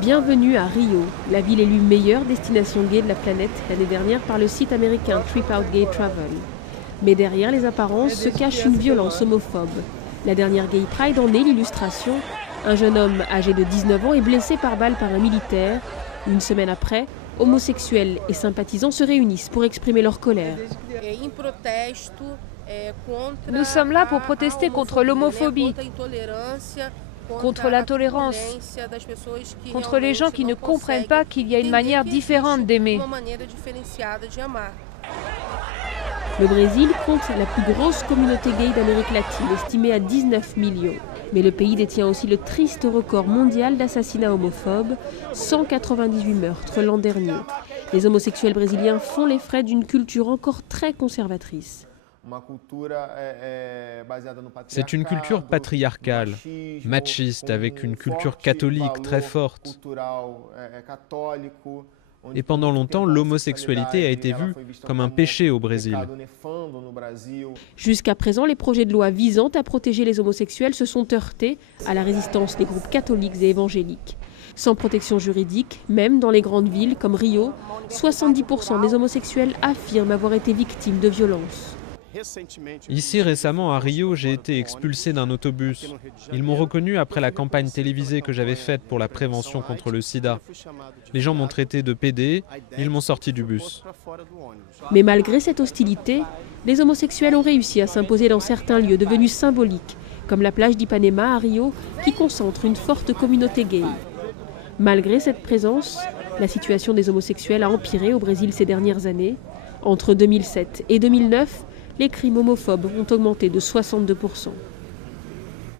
Bienvenue à Rio, la ville élue meilleure destination gay de la planète l'année dernière par le site américain Trip Out Gay Travel. Mais derrière les apparences se cache une violence homophobe. La dernière Gay Pride en est l'illustration. Un jeune homme âgé de 19 ans est blessé par balle par un militaire. Une semaine après, homosexuels et sympathisants se réunissent pour exprimer leur colère. Nous sommes là pour protester contre l'homophobie, contre l'intolérance, contre les gens qui ne comprennent pas qu'il y a une manière différente d'aimer. Le Brésil compte la plus grosse communauté gay d'Amérique latine, estimée à 19 millions. Mais le pays détient aussi le triste record mondial d'assassinats homophobes, 198 meurtres l'an dernier. Les homosexuels brésiliens font les frais d'une culture encore très conservatrice. C'est une culture patriarcale, machiste, avec une culture catholique très forte. Et pendant longtemps, l'homosexualité a été vue comme un péché au Brésil. Jusqu'à présent, les projets de loi visant à protéger les homosexuels se sont heurtés à la résistance des groupes catholiques et évangéliques. Sans protection juridique, même dans les grandes villes comme Rio, 70% des homosexuels affirment avoir été victimes de violences. Ici, récemment, à Rio, j'ai été expulsé d'un autobus. Ils m'ont reconnu après la campagne télévisée que j'avais faite pour la prévention contre le sida. Les gens m'ont traité de PD, ils m'ont sorti du bus. Mais malgré cette hostilité, les homosexuels ont réussi à s'imposer dans certains lieux devenus symboliques, comme la plage d'Ipanema à Rio, qui concentre une forte communauté gay. Malgré cette présence, la situation des homosexuels a empiré au Brésil ces dernières années. Entre 2007 et 2009, les crimes homophobes ont augmenté de 62%.